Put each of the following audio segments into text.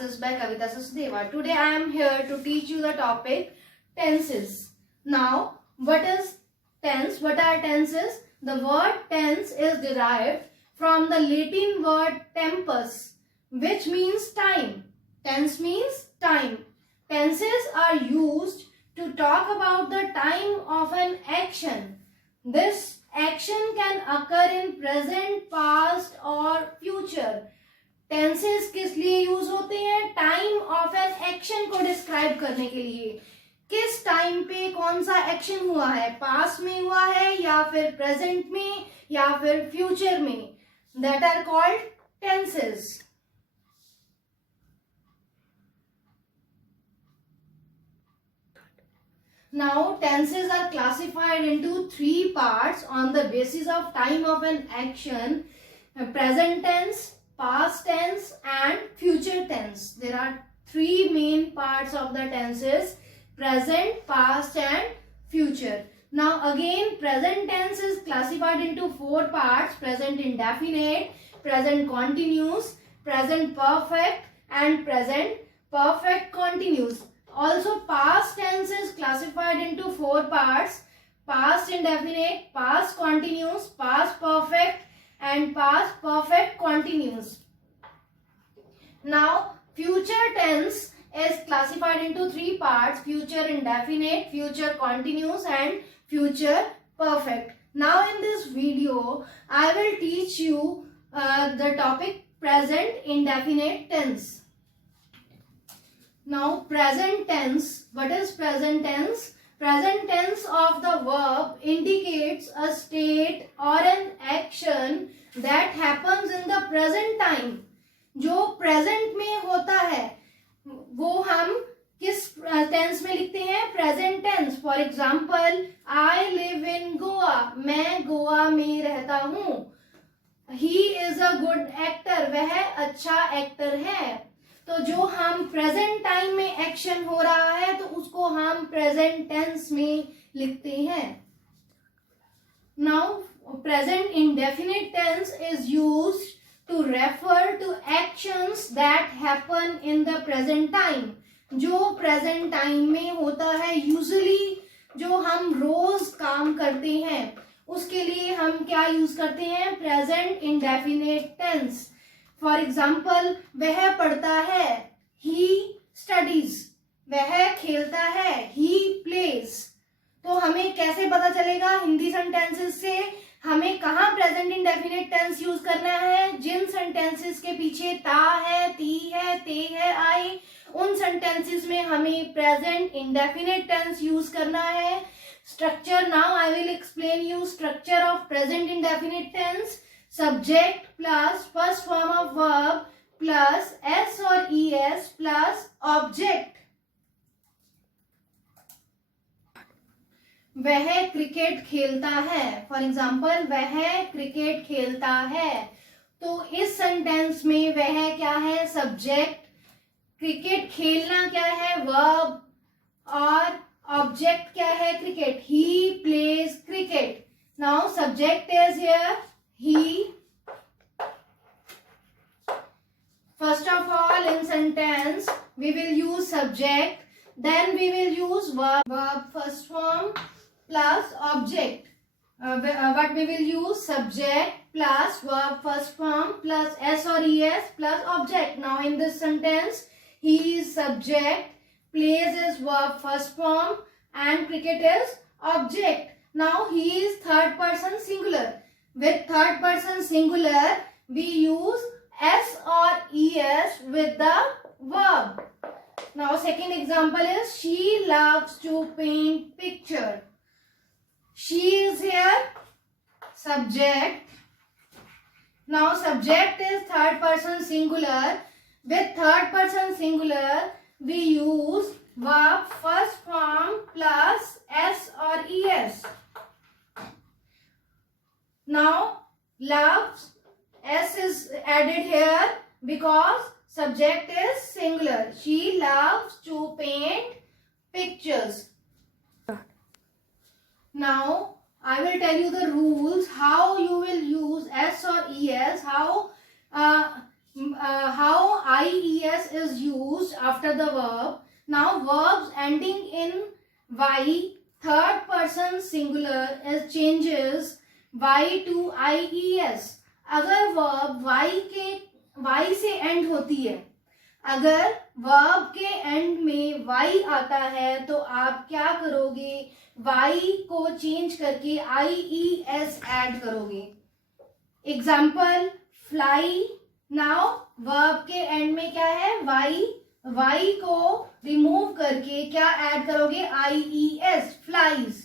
classes by Kavita Sachdeva. Today I am here to teach you the topic tenses. Now, what is tense? What are tenses? The word tense is derived from the Latin word tempus, which means time. Tense means time. Tenses are used to talk about the time of an action. This action can occur in present, past or future. Tenses किस लिए use होते हैं? Time of an action को describe करने के लिए. किस time पे कौन सा एक्शन हुआ है, पास्ट में हुआ है या फिर प्रेजेंट में या फिर फ्यूचर में. That are called tenses. Now, tenses are classified into three parts on the basis of time of an action: present tense, past tense and future tense. There are three main parts of the tenses: present, past and future. Now again, present tense is classified into four parts: present indefinite, present continuous, present perfect and present perfect continuous. Also, past tense is classified into four parts: past indefinite, past continuous, past perfect and past perfect continuous. Now, future tense is classified into three parts: future indefinite, future continuous and future perfect. Now, in this video, I will teach you the topic present indefinite tense. Now, present tense. What is present tense? Present tense of the verb indicates a state or an action that happens in the present time. जो present में होता है वो हम किस tense में लिखते हैं? Present tense. For example, I live in Goa. मैं गोवा में रहता हूँ. He is a good actor. वह अच्छा एक्टर है. तो जो हम प्रेजेंट टाइम में एक्शन हो रहा है तो उसको हम प्रेजेंट टेंस में लिखते हैं. Now, present indefinite tense is used to refer to actions that happen in the present time. जो present time में होता है, usually जो हम रोज काम करते हैं उसके लिए हम क्या यूज करते हैं? present indefinite tense. For example, वह पढ़ता है, he studies. वह खेलता है, he plays. तो हमें कैसे पता चलेगा हिंदी सेंटेंसेस से हमें कहाँ प्रेजेंट इंडेफिनिट टेंस यूज करना है? जिन सेंटेंसेस के पीछे ता है, ती है, ते है, आई, उन सेंटेंसेस में हमें प्रेजेंट इंडेफिनिट टेंस यूज करना है. Structure. Now I will explain you structure of present indefinite tense. Subject plus first form of verb plus S और ईएस प्लस ऑब्जेक्ट. वह क्रिकेट खेलता है. फॉर एग्जाम्पल, वह क्रिकेट खेलता है. तो इस सेंटेंस में वह क्या है? सब्जेक्ट. क्रिकेट खेलना क्या है? वर्ब. और ऑब्जेक्ट क्या है? Cricket. He plays cricket. Now subject is here he. First of all, in sentence we will use subject, then we will use verb first form plus object. What we will use? Subject plus verb first form plus s or es plus object. Now in this sentence, he is subject, plays is verb first form and cricket is object. Now he is third person singular. With third person singular, we use s or es with the verb. Now second example is she loves to paint picture. She is here subject. Now subject is third person singular. With third person singular, we use verb first form plus s or es. Now loves, s is added here because subject is singular. She loves to paint pictures. Now I will tell you the rules how you will use s or es, how how IES is used after the verb. Now verbs ending in Y, third person singular, is changes Y to IES. अगर verb Y से end होती है, अगर verb के end में Y आता है तो आप क्या करोगे, Y को चेंज करके IES ऐड करोगे. Example fly. नाउ वर्ब के एंड में क्या है, वाई को रिमूव करके क्या ऐड करोगे, IES, flies.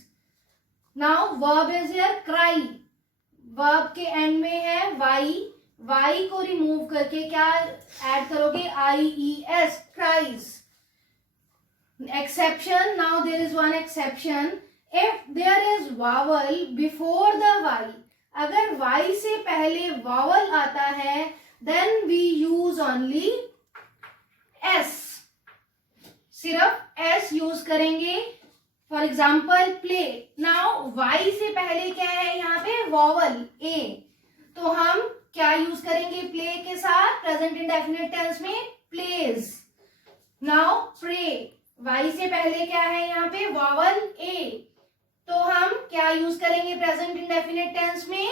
Now verb is here cry. Verb के एंड में है वाई को रिमूव करके क्या ऐड करोगे, IES, cries. Exception. Now there is one exception. If there is vowel before the Y, अगर Y से पहले वावल आता है, then we use only S. सिर्फ S यूज करेंगे. For example play. Now Y से पहले क्या है यहाँ पे, वावल A, तो हम क्या यूज करेंगे प्ले के साथ, प्रेजेंट इंडेफिनिट टेंस में प्लेज. नाउ प्रे. Y से पहले क्या है यहाँ पे, वावल A, तो हम क्या यूज करेंगे प्रेजेंट इंडेफिनिट टेंस में,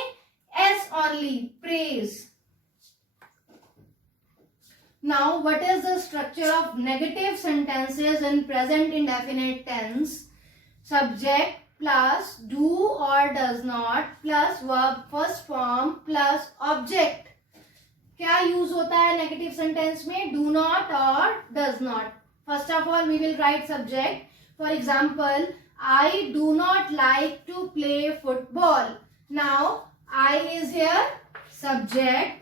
S only, praise. Now what is the structure of negative sentences in present indefinite tense? Subject plus do or does not plus verb first form plus object. क्या use होता है negative sentence में, do not और does not. First of all we will write subject. For example, I do not like to play football. Now I is here subject.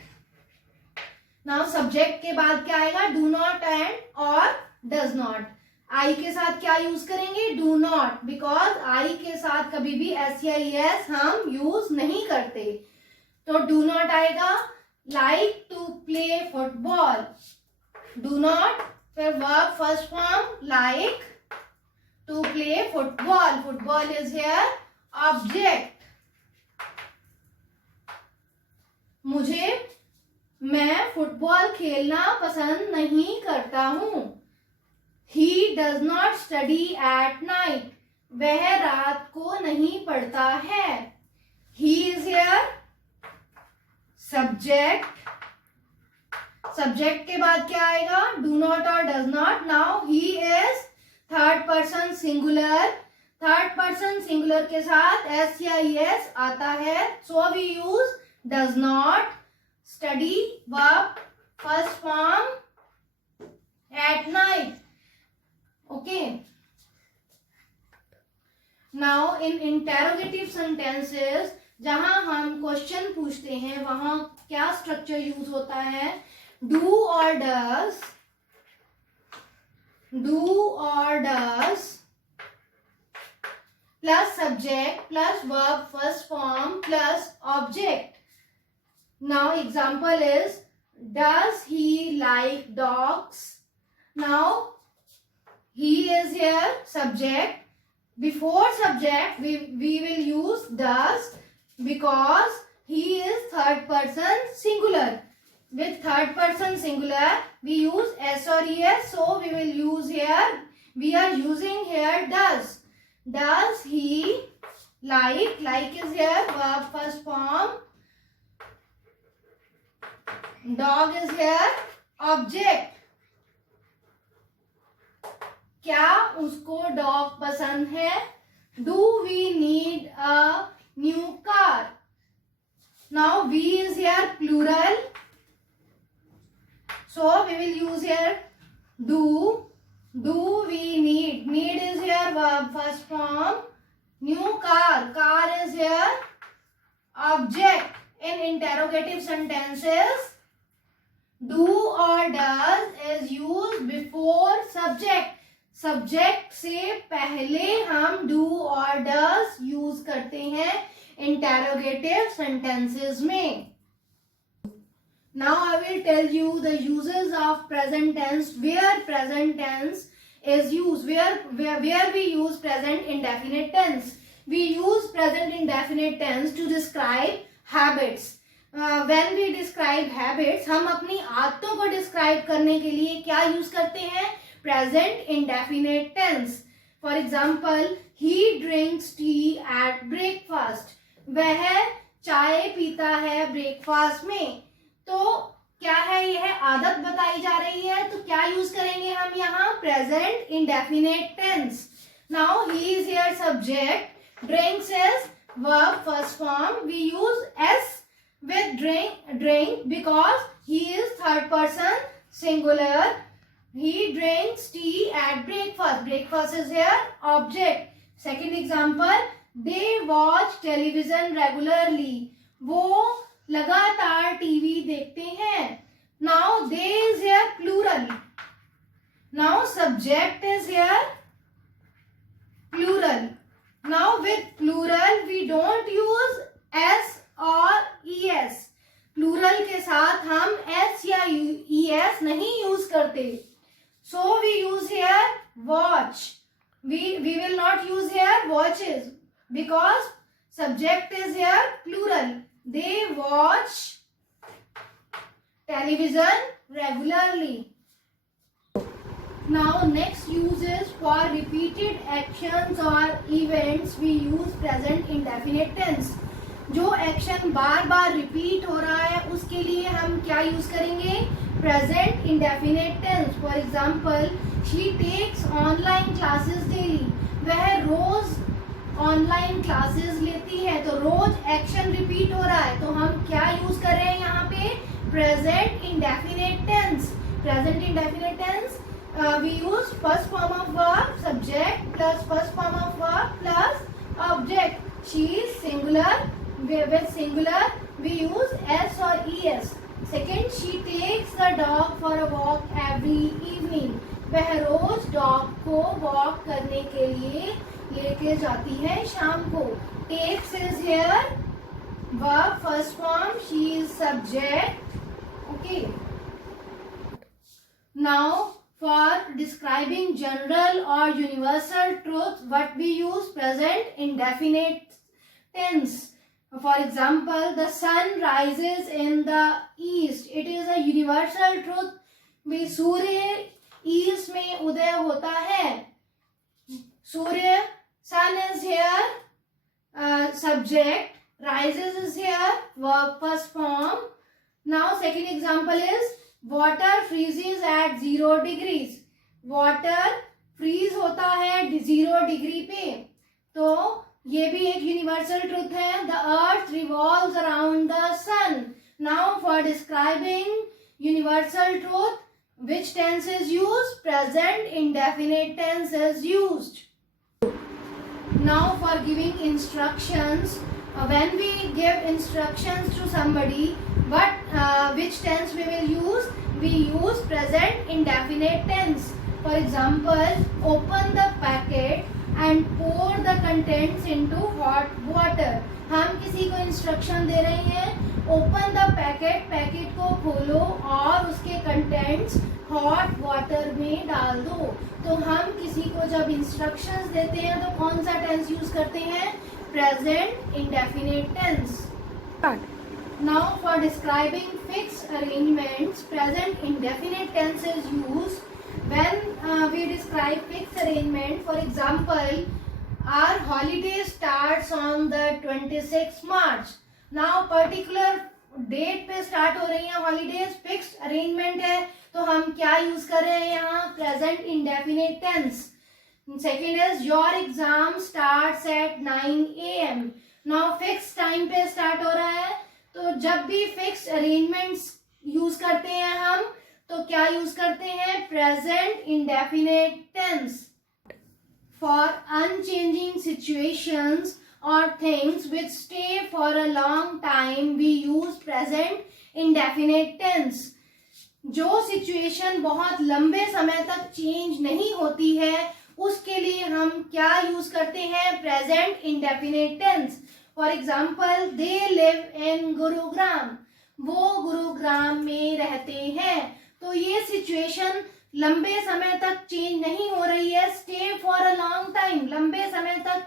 Now subject के बाद क्या आएगा, do not and और does not. I के साथ क्या use करेंगे, do not, because I के साथ कभी भी S या ES हम यूज नहीं करते. तो do not आएगा. Like to play football, do not, फिर verb first form like to play football. Football is here object. मैं फुटबॉल खेलना पसंद नहीं करता हूं. He does not study at night. वह रात को नहीं पढ़ता है. He is here subject. Subject के बाद क्या आएगा, do not और does not. Now he is third person singular. Third person singular के साथ S या ES आता है, so we use does not. Study verb first form at night. Okay. Now in interrogative sentences, जहां हम question पूछते हैं वहां क्या स्ट्रक्चर यूज होता है, do or does, do or does plus subject plus verb first form plus object. Now example is, does he like dogs? Now he is here subject. Before subject we will use does because he is third person singular. With third person singular we use S or ES, so we will use here, we are using here does. Does he like is here verb first form. Dog is here object. क्या उसको dog पसंद है, do we need a new car. Now we is here plural, so we will use here do we need is here verb first form. New car is here object. In interrogative sentences, do or does is used before subject. Subject से पहले हम do और does use करते हैं interrogative sentences में. Now I will tell you the uses of present tense, where present tense is used, where we use present indefinite tense. We use present indefinite tense to describe habits. When we describe habits, हम अपनी आदतों को describe करने के लिए क्या use करते हैं? Present indefinite tense. For example, he drinks tea at breakfast. वह चाय पीता है ब्रेकफास्ट में. तो क्या है? यह आदत बताई जा रही है, तो क्या यूज करेंगे हम यहाँ? Present indefinite tense. Now he is here subject, drinks is verb first form. We use s with drink because he is third person singular. He drinks tea at breakfast. Breakfast is here object. Second example, they watch television regularly. वो लगातार TV देखते हैं. Now they is here plural. Now subject is here plural. Now with plural we don't use s or es. Plural के साथ हम s या es नहीं use करते. So we use here watch. We will not use here watches because subject is here plural. They watch television regularly. Now next use is for repeated actions or events we use present indefinite tense. जो action बार बार repeat हो रहा है उसके लिए हम क्या यूज करेंगे? Present indefinite tense. For example, she takes online classes daily. वह रोज ऑनलाइन क्लासेस लेती है. तो रोज एक्शन रिपीट हो रहा है, तो हम क्या यूज कर रहे हैं यहाँ पे? Present indefinite tense. Present indefinite tense we use first form of verb subject plus first form of verb plus object. She is singular. With singular we use s or es. Second, she takes the dog for a walk every evening. वह रोज dog को walk करने के लिए लेके जाती है शाम को. Takes is here verb first form. She is subject. Okay. Now for describing general or universal truth, what we use? Present indefinite tense. For example, the sun rises in the east. It is a universal truth. भी सूर्य east में उदय होता है. सूर्य, sun is here subject, rises is here verb first form. Now second example is water freezes at 0 degrees. water freeze होता है 0 degree पे. तो ये भी एक यूनिवर्सल ट्रूथ है. the earth revolves around the sun. now for describing universal truth, which tense is used? Present indefinite tense is used. Now for giving instructions, when we give instructions to somebody, which tense we will use? We use present indefinite tense. For example, open the packet and pour the contents into hot water. हम किसी को instruction दे रहे हैं, open the packet, packet को खोलो और उसके contents hot water में डाल दो. तो हम किसी को जब इंस्ट्रक्शंस देते हैं तो कौन सा टेंस यूज करते हैं? Present indefinite tense. Now for describing fixed arrangements, present indefinite tense is used when we describe fixed arrangement. For example, our holiday starts on the 26th March. Now particular date पे start हो रही हैं holidays, fixed arrangement है, तो हम क्या use कर रहे हैं यहाँ? Present indefinite tense. Second is your exam starts at 9 AM. Now fixed time पे start हो रहा है, तो जब भी फिक्स्ड अरेंजमेंट्स यूज करते हैं हम, तो क्या यूज करते हैं? Present indefinite tense. For unchanging situations और things which stay for a long time we use present indefinite tense. जो सिचुएशन बहुत लंबे समय तक चेंज नहीं होती है उसके लिए हम क्या यूज करते हैं? Present indefinite tense. For example, they live in Gurugram. वो गुरुग्राम में रहते हैं. तो ये सिचुएशन लंबे समय तक चेंज नहीं हो रही है. Stay for a long time, लंबे समय तक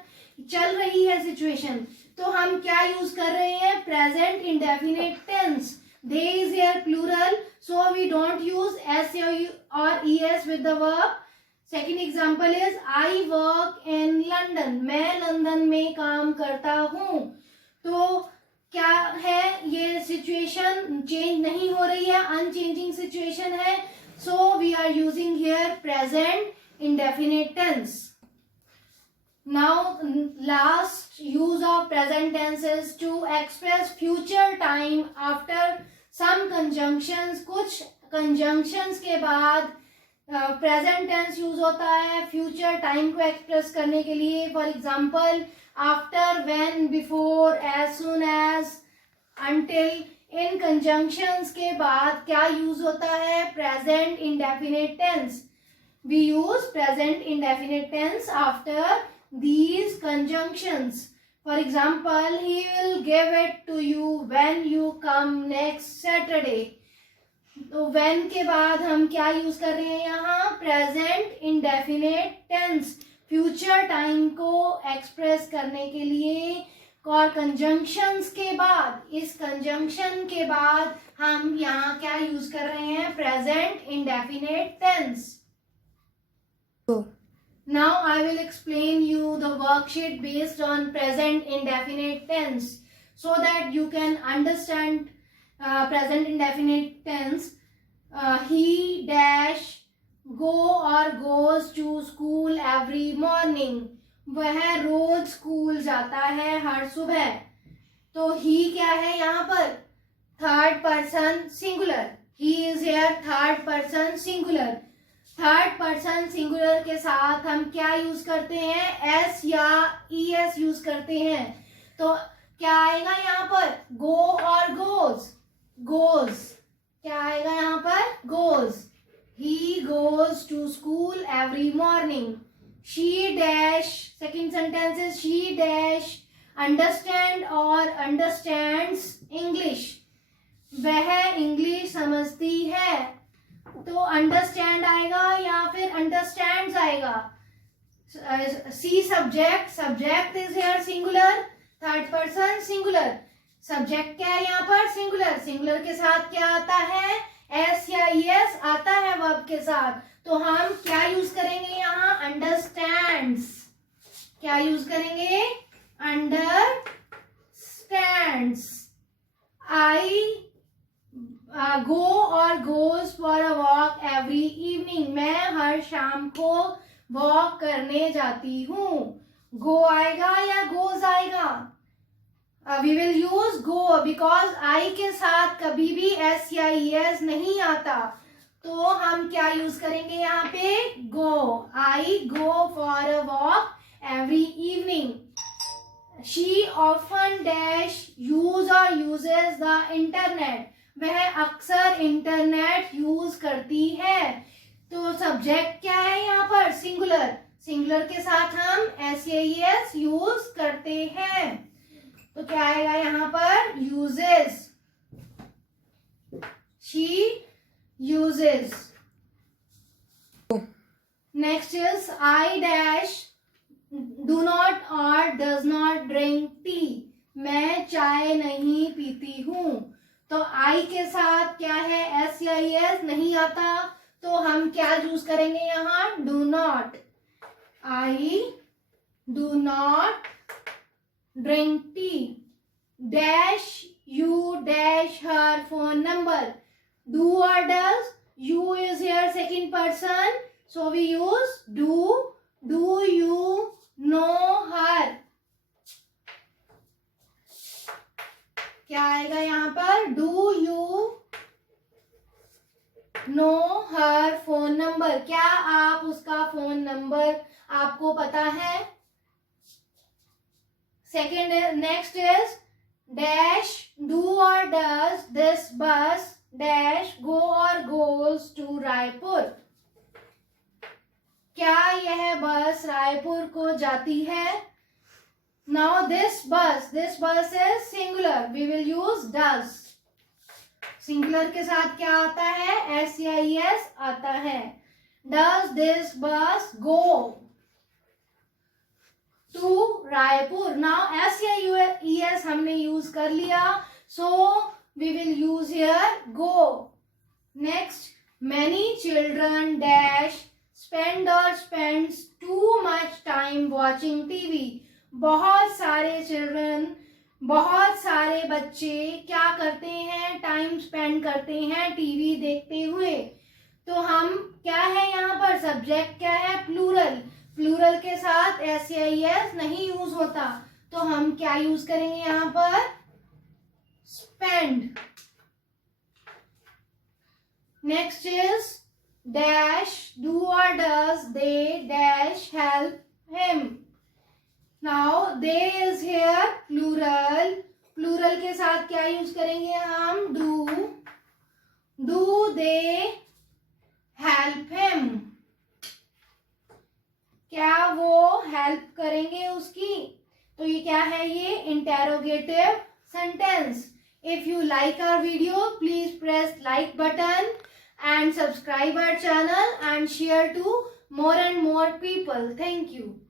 चल रही है सिचुएशन. तो हम क्या यूज कर रहे हैं, present indefinite tense. They is here plural, so we don't use s or es with the verb. Second example is I work in London. मैं लंदन में काम करता हूँ. तो क्या है, ये सिचुएशन चेंज नहीं हो रही है, अनचेंजिंग सिचुएशन है. So we are using here present indefinite tense. Now last use of present tense is to express future time after some conjunctions. कुछ conjunctions के बाद प्रेजेंट टेंस यूज होता है फ्यूचर टाइम को एक्सप्रेस करने के लिए. For example after, when, before, as soon as, until. इन कंजंक्शंस के बाद क्या यूज होता है, present indefinite tense. We use present indefinite tense after these conjunctions. For example, he will give it to you when you come next Saturday. तो when के बाद हम क्या यूज कर रहे हैं यहाँ, present indefinite tense, future time को एक्सप्रेस करने के लिए. और कंजंक्शंस के बाद, इस कंजंक्शन के बाद हम यहाँ क्या यूज कर रहे हैं, present indefinite tense. Now I will explain you the worksheet based on present indefinite tense so that you can understand present indefinite tense. He dash go or goes to school every morning. वह रोज school जाता है हर सुबह. तो he क्या है यहाँ पर, third person singular. he is here third person singular. Third person singular के साथ हम क्या यूज करते हैं, एस या ईएस यूज करते हैं. तो क्या आएगा यहाँ पर, गो और गोज. गोज क्या आएगा यहाँ पर, goes. He goes to school every morning. She dash, second sentence is she dash understand और अंडरस्टैंड्स इंग्लिश. वह इंग्लिश समझती है. तो अंडरस्टैंड आएगा या फिर अंडरस्टैंड्स आएगा. See subject, subject is here singular, third person singular. Subject क्या है यहाँ पर, सिंगुलर. सिंगुलर के साथ क्या आता है, एस या ईएस आता है वर्ब के साथ. तो हम क्या यूज करेंगे यहाँ, अंडरस्टैंड्स. क्या यूज करेंगे, अंडरस्टैंड्स. आई गो और goes for a walk every evening. मैं हर शाम को वॉक करने जाती हूँ. गो आएगा या गोज आएगा, we will use go because I के साथ कभी भी एस या ईएस नहीं आता. तो हम क्या यूज करेंगे यहाँ पे, go. I go for a walk every evening. She often dash use और यूजेस द इंटरनेट. वह अक्सर इंटरनेट यूज करती है. तो सब्जेक्ट क्या है यहाँ पर, सिंगुलर. सिंगुलर के साथ हम एस एस यूज करते हैं. तो क्या आएगा यहाँ पर, uses. She uses. Next is I dash do not और डज नॉट ड्रिंक टी. मैं चाय नहीं पीती हूँ. तो आई के साथ क्या है, एस या एस नहीं आता. तो हम क्या यूज करेंगे यहाँ, do not. I do not drink tea. Dash you dash her phone number. Do और does, you is here second person, so we use do. Do you know her. क्या आएगा यहाँ पर, do you know her phone number. क्या आप उसका phone number आपको पता है. Second, next is dash do और does this bus dash go और गोज टू रायपुर. क्या यह बस रायपुर को जाती है. Now this bus is singular. We will use does. Singular के साथ क्या आता है, एस या एस आता है. Does this bus go to Raipur. Now s या ई एस हमने यूज कर लिया, so we will use here go. Next, many children dash spend or spends too much time watching TV. बहुत सारे चिल्ड्रन, बहुत सारे बच्चे क्या करते हैं, टाइम स्पेंड करते हैं टीवी देखते हुए. तो हम क्या है यहाँ पर, सब्जेक्ट क्या है, प्लूरल. प्लूरल के साथ एस या एस नहीं यूज होता, तो हम क्या यूज करेंगे यहाँ पर, spend. Next is dash, do or does they dash help him. Now they is here plural. Plural के साथ क्या यूज करेंगे हम, do. Do they help him. क्या वो हेल्प करेंगे उसकी. तो ये क्या है, ये interrogative sentence. If you like our video, please press like button and subscribe our channel and share to more and more people. Thank you.